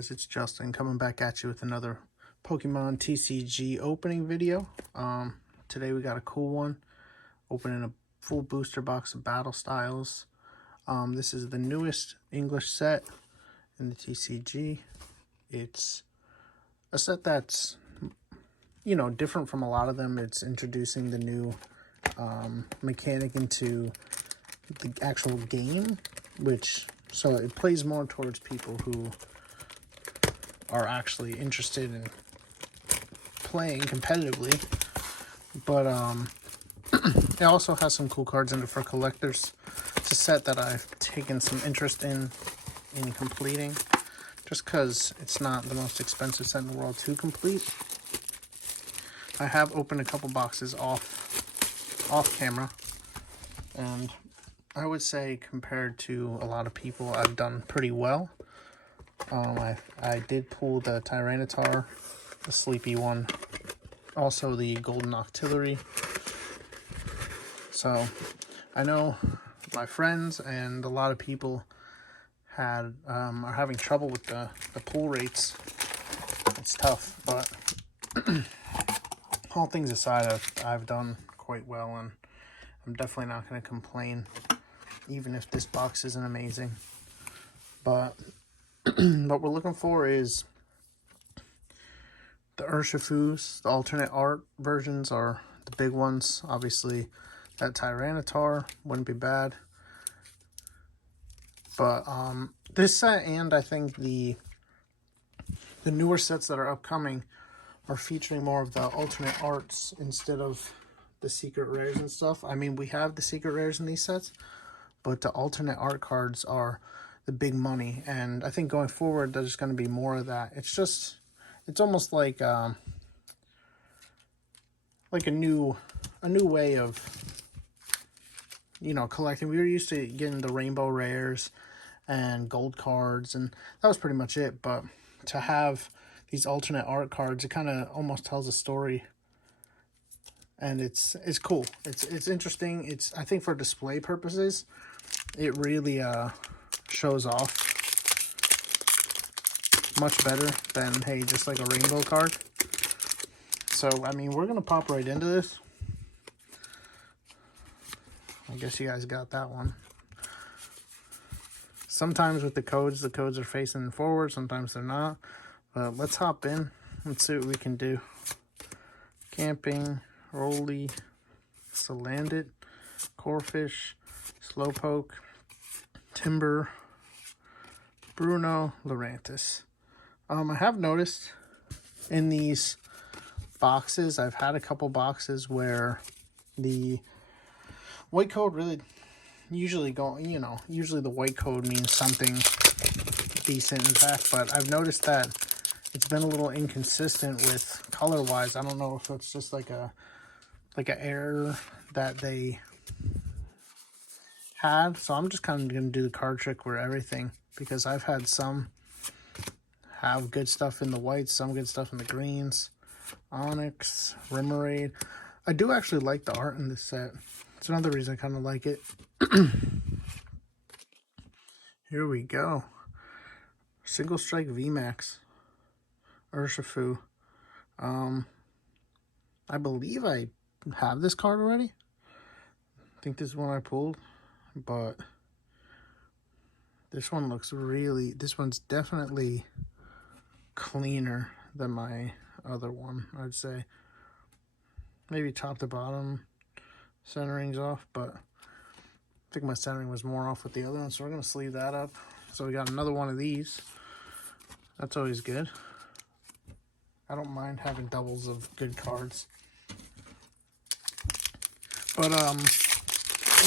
guys, it's Justin coming back at you with another Pokemon TCG opening video. Today we got a cool one, opening a full booster box of Battle Styles. This is the newest English set in the TCG. It's a set that's, you know, different from a lot of them. It's introducing the new mechanic into the actual game, so it plays more towards people who are actually interested in playing competitively. But it also has some cool cards in it for collectors. It's a set that I've taken some interest in completing, just because it's not the most expensive set in the world to complete. I have opened a couple boxes off camera, and I would say compared to a lot of people, I've done pretty well. I did pull the Tyranitar, the Sleepy one, also the Golden Octillery. So I know my friends and a lot of people are having trouble with the pull rates. It's tough, but all things aside, I've done quite well, and I'm definitely not going to complain, even if this box isn't amazing. But what we're looking for is the Urshifus. The alternate art versions are the big ones. Obviously, that Tyranitar wouldn't be bad. But this set, and I think the newer sets that are upcoming, are featuring more of the alternate arts instead of the secret rares and stuff. I mean, we have the secret rares in these sets, but the alternate art cards are the big money, and I think going forward there's going to be more of that. It's almost like a new way of, you know, collecting. We were used to getting the rainbow rares and gold cards, and that was pretty much it. But to have these alternate art cards, it kind of almost tells a story, and it's cool. It's interesting. I think for display purposes, it really shows off much better than, hey, just like a rainbow card. So I mean, we're gonna pop right into this. I guess you guys got that one. Sometimes with the codes are facing forward, sometimes they're not. But let's hop in. Let's see what we can do. Camping, Roly, Salandit, Corphish, Slowpoke, Timber, Bruno, Lurantis. I have noticed in these boxes, I've had a couple boxes where the white code really usually the white code means something decent in fact, but I've noticed that it's been a little inconsistent with color wise. I don't know if it's just like an error that they had, so I'm just kind of going to do the card trick where everything, because I've had some have good stuff in the whites, some good stuff in the greens. Onyx, Remoraid. I do actually like the art in this set. It's another reason I kind of like it. Here we go. Single Strike VMAX. Urshifu. I believe I have this card already. I think this is one I pulled, but this one's definitely cleaner than my other one, I'd say. Maybe top to bottom centering's off, but I think my centering was more off with the other one, so we're going to sleeve that up. So we got another one of these. That's always good. I don't mind having doubles of good cards. But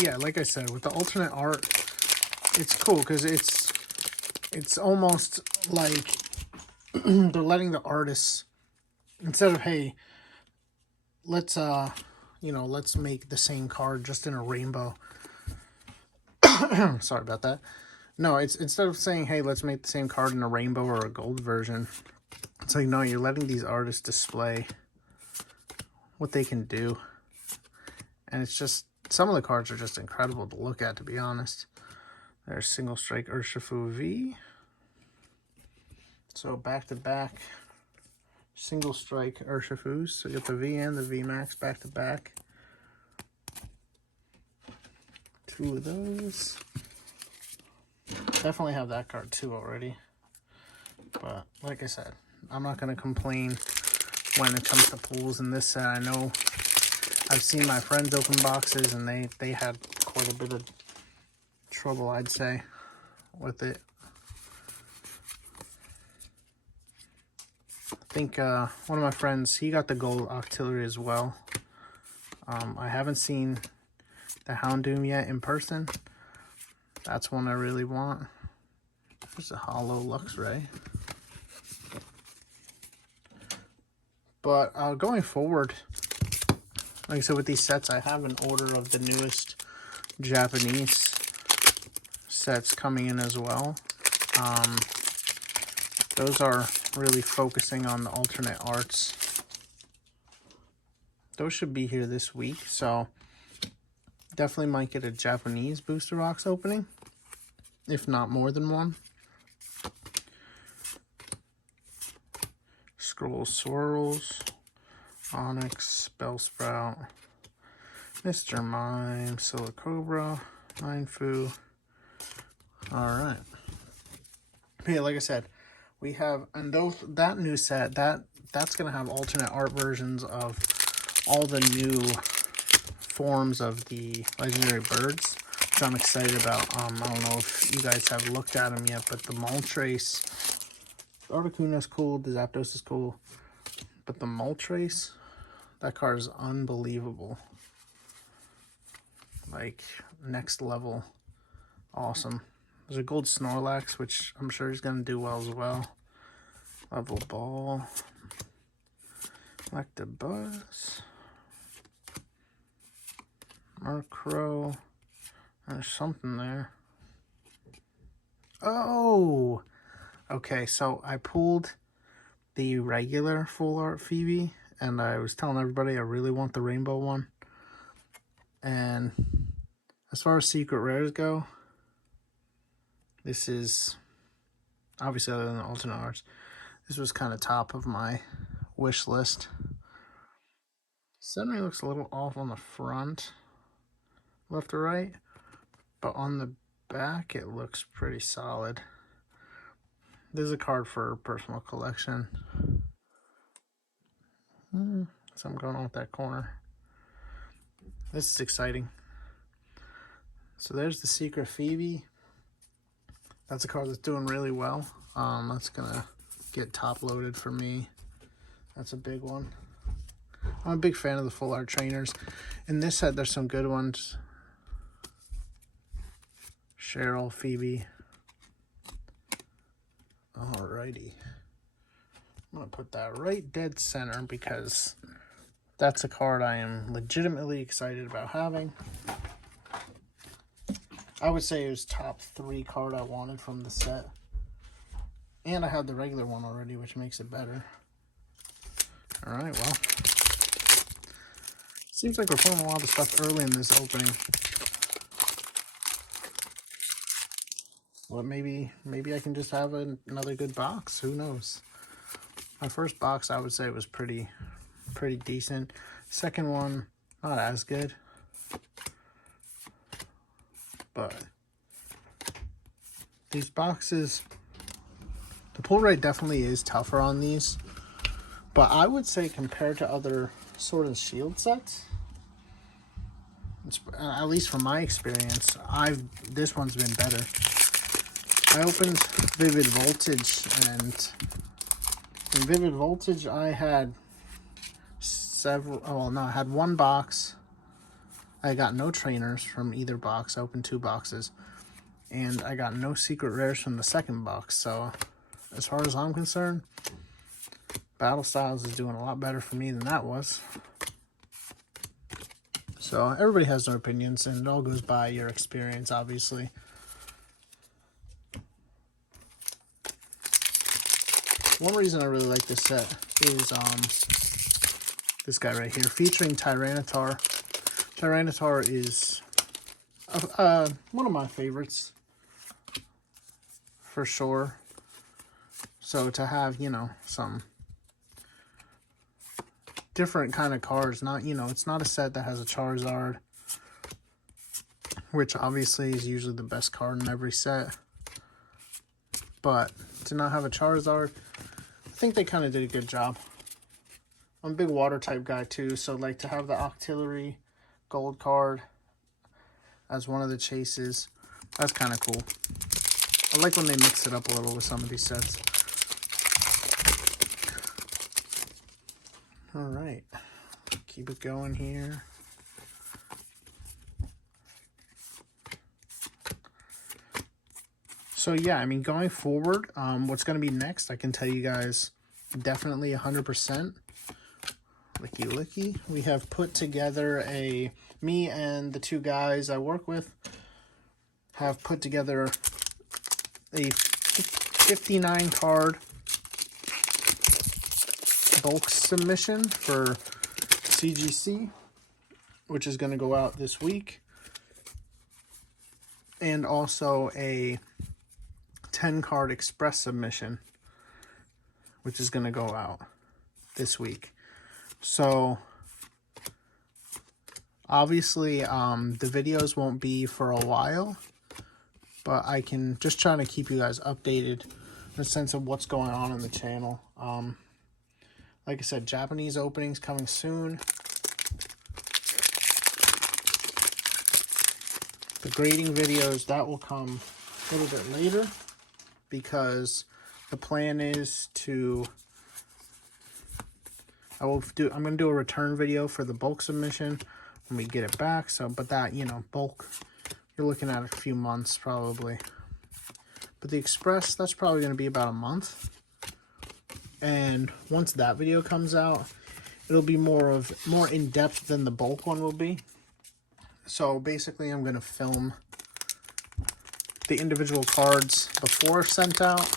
yeah, like I said, with the alternate art, it's cool because it's almost like they're letting the artists, instead of, hey, let's make the same card just in a rainbow. Sorry about that. No, it's instead of saying, hey, let's make the same card in a rainbow or a gold version, it's like, no, you're letting these artists display what they can do. And it's just, some of the cards are just incredible to look at, to be honest. There's Single Strike Urshifu V. So back-to-back single strike Urshifu's. So you get the V and the VMAX back-to-back. 2 of those. Definitely have that card too already. But like I said, I'm not going to complain when it comes to pulls in this set. I know I've seen my friends open boxes and they had quite a bit of trouble, I'd say, with it. I think one of my friends, he got the gold Octillery as well. I haven't seen the Houndoom yet in person. That's one I really want. There's a hollow Luxray. But going forward, like I said, with these sets, I have an order of the newest Japanese sets coming in as well. Those are really focusing on the alternate arts. Those should be here this week, so definitely might get a Japanese booster box opening, if not more than one. Scroll Swirls, Onyx, Bellsprout, Mr. Mime, Silicobra, Mindfu. Alright. Yeah, like I said, we have, and that new set, that's going to have alternate art versions of all the new forms of the legendary birds, which I'm excited about. I don't know if you guys have looked at them yet, but the Moltres, the Articuno's cool, the Zapdos is cool, but the Moltres, that card is unbelievable. Like, next level awesome. There's a gold Snorlax, which I'm sure he's going to do well as well. Level Ball. Electabuzz. Murkrow. There's something there. Oh! Okay, so I pulled the regular full art Phoebe, and I was telling everybody I really want the rainbow one. And as far as secret rares go, this is, obviously other than the alternate arts, this was kind of top of my wish list. Centering looks a little off on the front, left or right, but on the back it looks pretty solid. This is a card for personal collection. So I'm going on with that corner. This is exciting. So there's the Secret Phoebe. That's a card that's doing really well. That's gonna get top loaded for me. That's a big one. I'm a big fan of the full art trainers. In this set, there's some good ones. Cheryl, Phoebe. Alrighty. I'm gonna put that right dead center because that's a card I am legitimately excited about having. I would say it was top 3 card I wanted from the set. And I had the regular one already, which makes it better. Alright, well. Seems like we're pulling a lot of stuff early in this opening. Well, maybe I can just have another good box. Who knows? My first box, I would say, was pretty decent. Second one, not as good. But these boxes, the pull rate definitely is tougher on these. But I would say compared to other Sword and Shield sets, at least from my experience, this one's been better. I opened Vivid Voltage, and in Vivid Voltage I had I had one box. I got no trainers from either box. I opened 2 boxes. And I got no secret rares from the second box. So, as far as I'm concerned, Battle Styles is doing a lot better for me than that was. So, everybody has their opinions, and it all goes by your experience, obviously. One reason I really like this set is this guy right here, featuring Tyranitar. Tyranitar is one of my favorites, for sure. So to have, you know, some different kind of cards, not, you know, it's not a set that has a Charizard, which obviously is usually the best card in every set. But to not have a Charizard, I think they kind of did a good job. I'm a big water type guy too, so like to have the Octillery gold card as one of the chases, that's kind of cool. I like when they mix it up a little with some of these sets. All right, keep it going here. So yeah, I mean, going forward, what's going to be next, I can tell you guys definitely 100%. Licky licky. We have put together me and the two guys I work with have put together a 59 card bulk submission for CGC, which is going to go out this week, and also a 10 card express submission, which is going to go out this week. So obviously the videos won't be for a while, but I can just try to keep you guys updated in a sense of what's going on the channel. Like I said, Japanese openings coming soon. The grading videos, that will come a little bit later, because the plan is to, I'm going to do a return video for the bulk submission when we get it back. So, but that, you know, bulk, you're looking at a few months probably. But the express, that's probably going to be about a month. And once that video comes out, it'll be more in depth than the bulk one will be. So basically, I'm going to film the individual cards before sent out,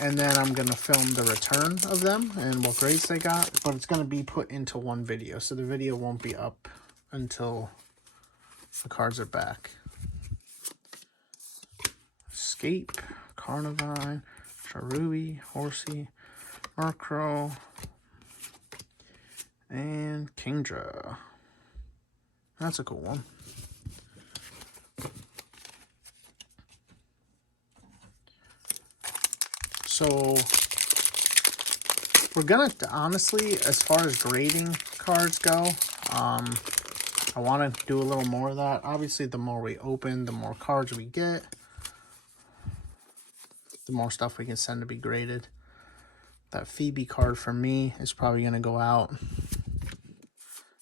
and then I'm going to film the return of them and what grades they got, but it's going to be put into one video, so the video won't be up until the cards are back. Escape, Carnivine, Charui, Horsey, Murkrow, and Kingdra. That's a cool one. So we're gonna, honestly, as far as grading cards go, I want to do a little more of that. Obviously, the more we open, the more cards we get, the more stuff we can send to be graded. That Phoebe card for me is probably going to go out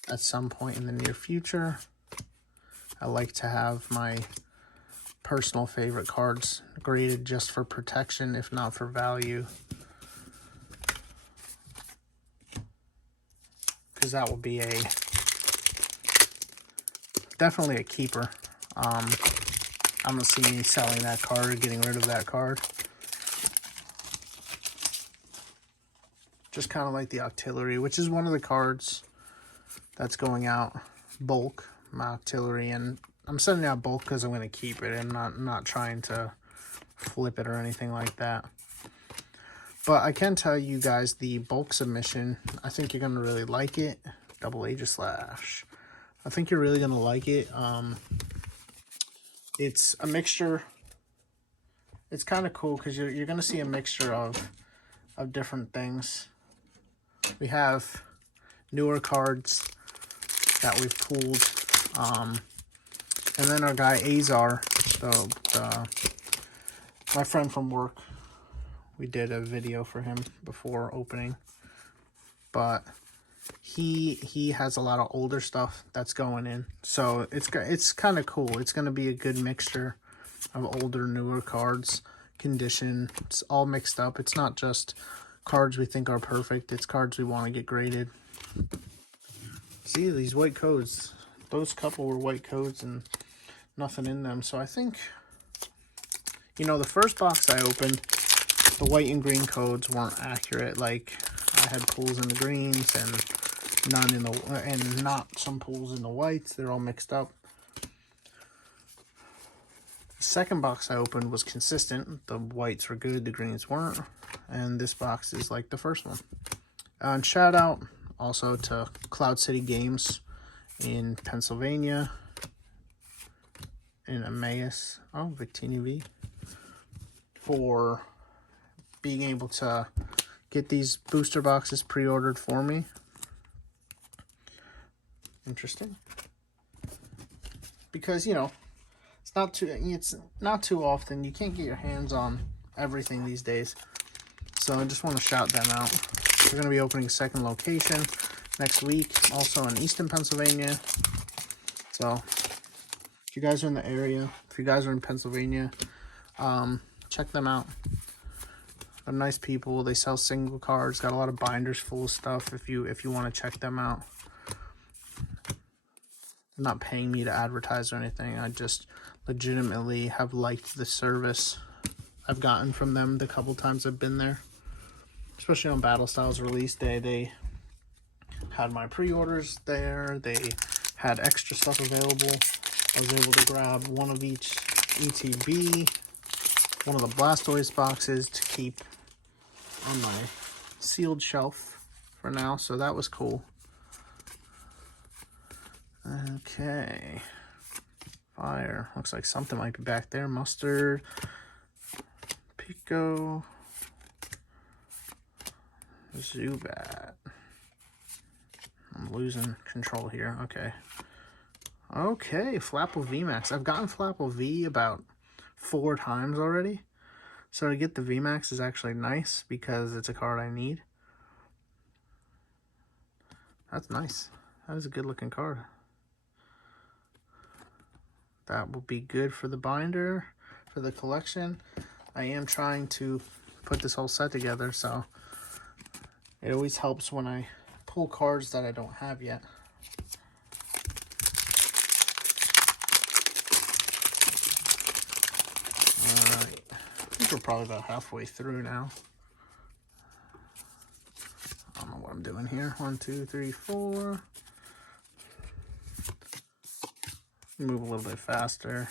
at some point in the near future. I like to have my personal favorite cards graded just for protection, if not for value, because that will be definitely a keeper. I don't see me selling that card or getting rid of that card. Just kind of like the Octillery, which is one of the cards that's going out bulk, my Octillery, and I'm sending out bulk because I'm going to keep it and not trying to flip it or anything like that. But I can tell you guys the bulk submission, I think you're going to really like it. Double Aegislash. I think you're really going to like it. It's a mixture. It's kind of cool because you're going to see a mixture of different things. We have newer cards that we've pulled. And then our guy Azar, my friend from work, we did a video for him before opening. But he has a lot of older stuff that's going in. So it's kind of cool. It's going to be a good mixture of older, newer cards, condition. It's all mixed up. It's not just cards we think are perfect. It's cards we want to get graded. See, these white codes. Those couple were white codes and nothing in them. So I think, you know, the first box I opened, the white and green codes weren't accurate. Like, I had pulls in the greens and none in the, and not some pulls in the whites. They're all mixed up. The second box I opened was consistent. The whites were good, the greens weren't. and this box is like the first one. And shout out also to Cloud City Games in Pennsylvania, in Emmaus, Victini V, for being able to get these booster boxes pre-ordered for me. Interesting. Because, you know, it's not too often. You can't get your hands on everything these days. So I just want to shout them out. We're going to be opening a second location next week, also in Easton, Pennsylvania. So if you guys are in the area, if you guys are in Pennsylvania, check them out. They're nice people. They sell single cards, got a lot of binders full of stuff if you want to check them out. They're not paying me to advertise or anything. I just legitimately have liked the service I've gotten from them the couple times I've been there. Especially on Battle Styles release day, they had my pre-orders there. They had extra stuff available. I was able to grab one of each ETB, one of the Blastoise boxes to keep on my sealed shelf for now, so that was cool. Okay. Fire. Looks like something might be back there. Mustard. Pico. Zubat. I'm losing control here. Okay. Okay, Flapple VMAX. I've gotten Flapple V about 4 times already. So to get the VMAX is actually nice because it's a card I need. That's nice. That is a good looking card. That will be good for the binder, for the collection. I am trying to put this whole set together, so it always helps when I pull cards that I don't have yet. Alright, I think we're probably about halfway through now. I don't know what I'm doing here. 1, 2, 3, 4. Move a little bit faster.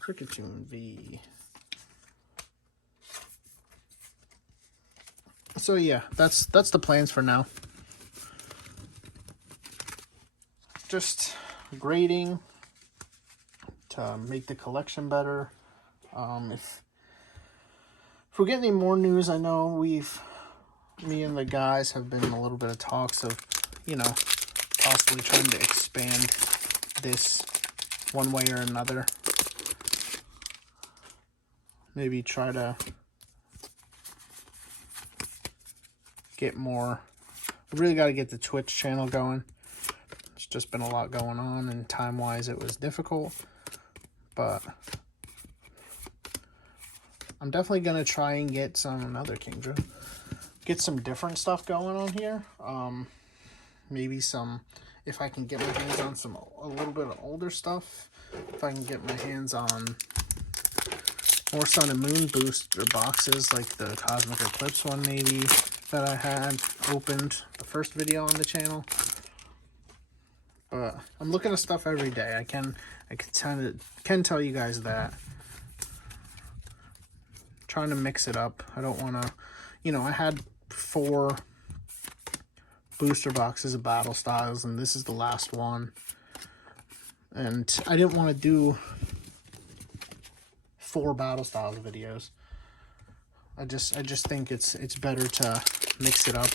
Kricketune V. So yeah, that's the plans for now. Just grading to make the collection better. If we get any more news, I know me and the guys have been in a little bit of talks of, you know, possibly trying to expand this one way or another. Maybe try to get more. I really got to get the Twitch channel going. It's just been a lot going on, and time-wise it was difficult. But I'm definitely going to try and get get some different stuff going on here. Maybe some, if I can get my hands on a little bit of older stuff. If I can get my hands on more Sun and Moon booster boxes, like the Cosmic Eclipse one maybe that I had opened the first video on the channel. But I'm looking at stuff every day. I can tell you guys that. Trying to mix it up. I don't want to, you know, I had 4 booster boxes of Battle Styles, and this is the last one. And I didn't want to do 4 Battle Styles videos. I just think it's better to mix it up.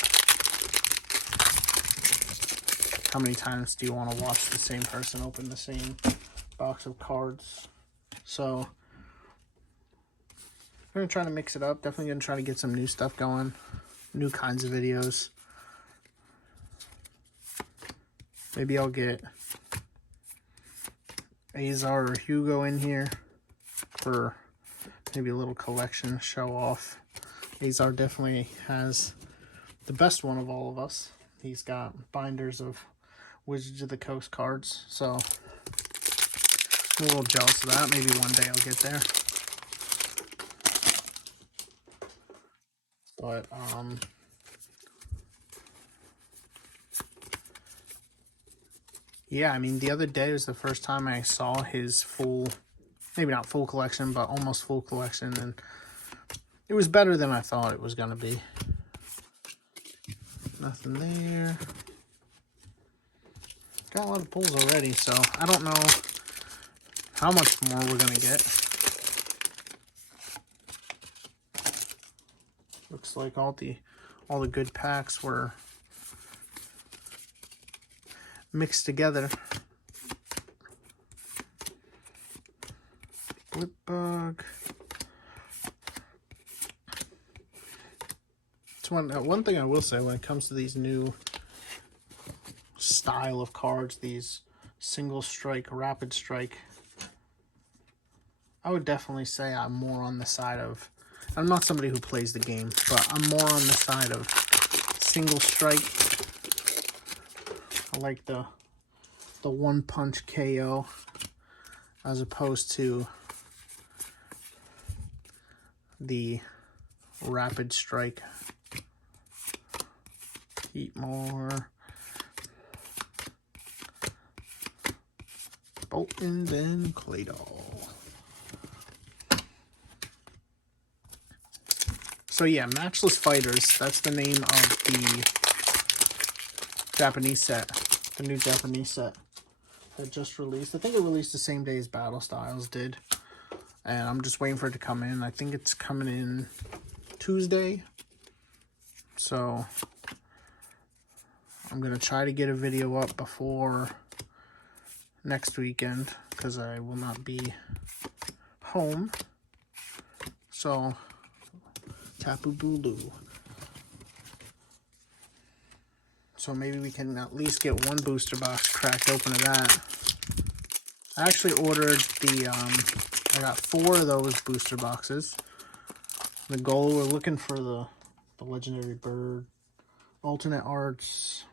How many times do you want to watch the same person open the same box of cards? So I'm going to try to mix it up. Definitely going to try to get some new stuff going. New kinds of videos. Maybe I'll get Azar or Hugo in here for maybe a little collection show off. Azar definitely has the best one of all of us. He's got binders of Wizards of the Coast cards, so I'm a little jealous of that. Maybe one day I'll get there. But Yeah, I mean, the other day was the first time I saw his full, maybe not full collection, but almost full collection, and it was better than I thought it was going to be. Nothing there. Got a lot of pulls already, so I don't know how much more we're going to get. Looks like all the good packs were mixed together. Blipbug. It's one thing I will say when it comes to these new style of cards, these single strike, rapid strike, I would definitely say I'm more on the side of, I'm not somebody who plays the game, but I'm more on the side of single strike. I like the one punch KO as opposed to the rapid strike. Eat more. Bolton, then Claydol. So yeah, Matchless Fighters, that's the name of the Japanese set, the new Japanese set that just released. I think it released the same day as Battle Styles did, and I'm just waiting for it to come in. I think it's coming in Tuesday, so I'm going to try to get a video up before next weekend because I will not be home. So, Tapu Bulu. So maybe we can at least get one booster box cracked open of that. I actually ordered I got 4 of those booster boxes. The goal, we're looking for the Legendary Bird, alternate arts.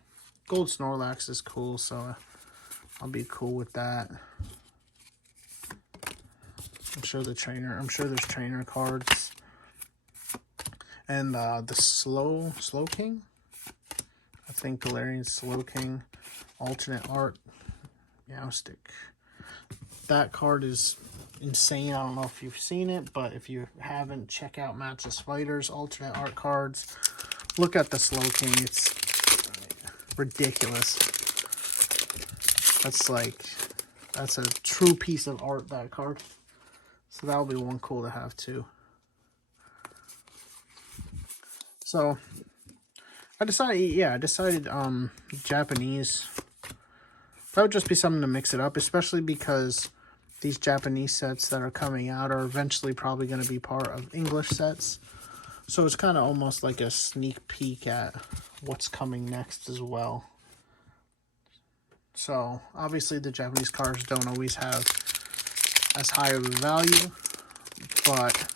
Gold Snorlax is cool, so I'll be cool with that. I'm sure there's trainer cards. And the Slow King. I think Galarian Slow King, alternate art, Meowstic. That card is insane. I don't know if you've seen it, but if you haven't, check out Matchless Fighters, alternate art cards. Look at the Slow King. It's ridiculous. That's a true piece of art, that card. So that'll be one cool to have too. So I decided Japanese. That would just be something to mix it up, especially because these Japanese sets that are coming out are eventually probably going to be part of English sets. So it's kind of almost like a sneak peek at what's coming next as well. So obviously the Japanese cards don't always have as high of a value, but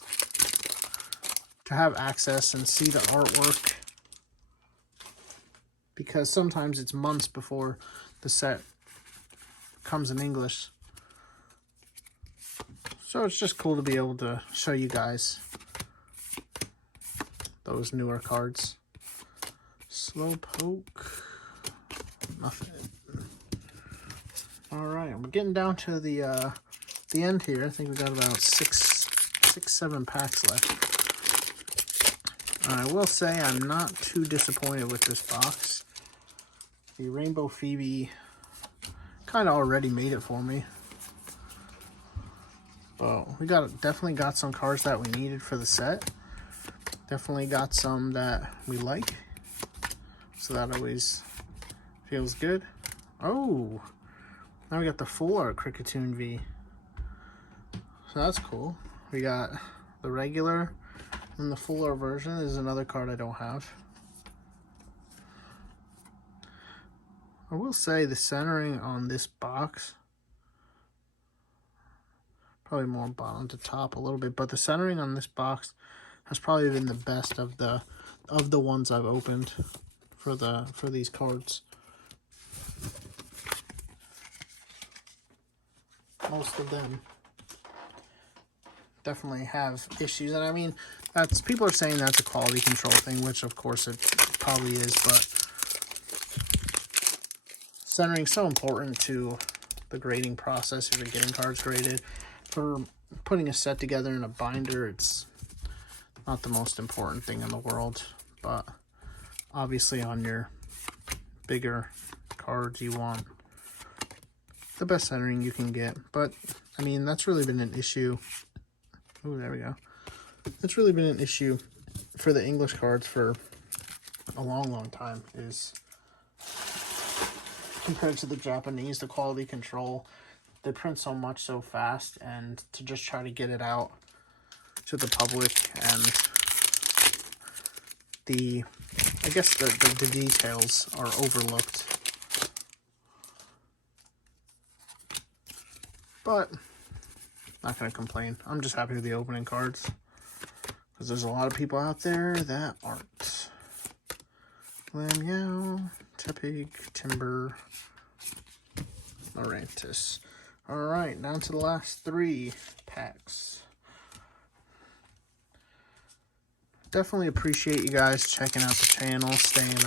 to have access and see the artwork, because sometimes it's months before the set comes in English. So it's just cool to be able to show you guys those newer cards. Slowpoke, nothing. All right, we're getting down to the end here. I think we got about 7 packs left. I will say I'm not too disappointed with this box. The Rainbow Phoebe kind of already made it for me. But we definitely got some cards that we needed for the set. Definitely got some that we like. So that always feels good. Oh, now we got the full art Kricketune V. So that's cool. We got the regular and the full art version is another card I don't have. I will say the centering on this box, probably more bottom to top a little bit, but the centering on this box has probably been the best of the ones I've opened for these cards. Most of them definitely have issues, and I mean, people are saying that's a quality control thing, which of course it probably is, but Centering is so important to the grading process if you're getting cards graded. For putting a set together in a binder, it's not the most important thing in the world, but obviously on your bigger cards you want the best centering you can get. But I mean, that's really been an issue. Oh, there we go. It's really been an issue for the English cards for a long time, is compared to the Japanese, the quality control. They print so much so fast, and to just try to get it out to the public, and I guess the details are overlooked. But not gonna complain. I'm just happy with the opening cards, because there's a lot of people out there that aren't. Lamiao, Tepig, Timber, Morantis. Alright, down to the last 3 packs. Definitely appreciate you guys checking out the channel, staying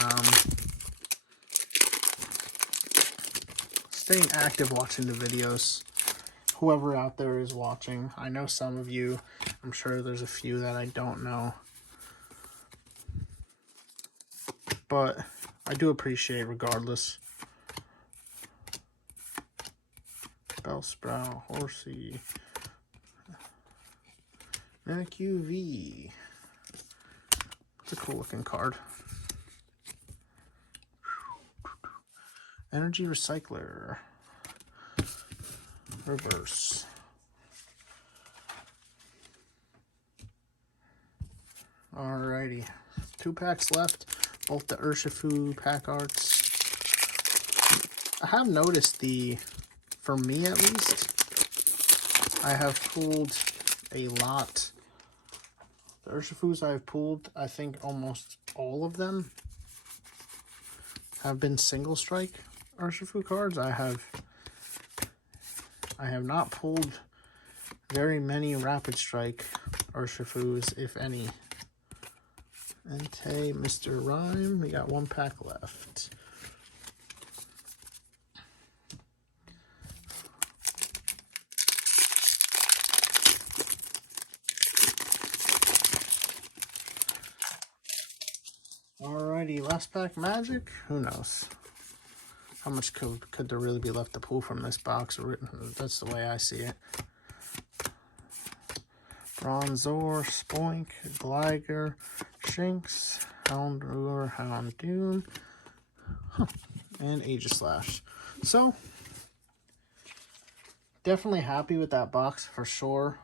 active, watching the videos. Whoever out there is watching, I know some of you, I'm sure there's a few that I don't know, but I do appreciate regardless. Bellsprout, Horsey, Mimikyu V. It's a cool looking card. Energy Recycler. Reverse. Alrighty. 2 packs left. Both the Urshifu pack arts. I have noticed for me at least, I have pulled a lot. The Urshifus I've pulled, I think almost all of them have been single strike Urshifu cards. I have not pulled very many rapid strike Urshifus, if any. Entei, Mr. Rhyme. We got 1 pack left. Alrighty, last pack Magic. Who knows? How much could there really be left to pull from this box? That's the way I see it. Bronzor, Spoink, Gligar, Shinx, Houndour, Houndoom, and Aegislash. So, definitely happy with that box for sure.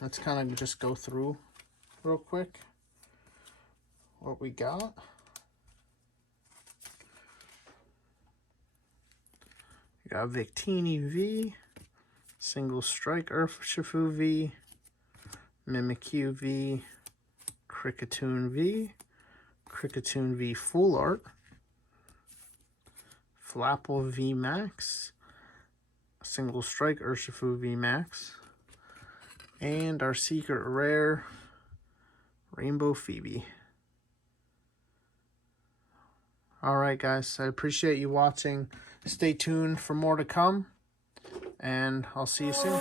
Let's kind of just go through real quick what we got. We got Victini V, Single Strike Urshifu V, Mimikyu V, Kricketune V, Kricketune V Full Art, Flapple V Max, Single Strike Urshifu V Max, and our secret rare Rainbow Phoebe. Alright guys, I appreciate you watching. Stay tuned for more to come, and I'll see you soon.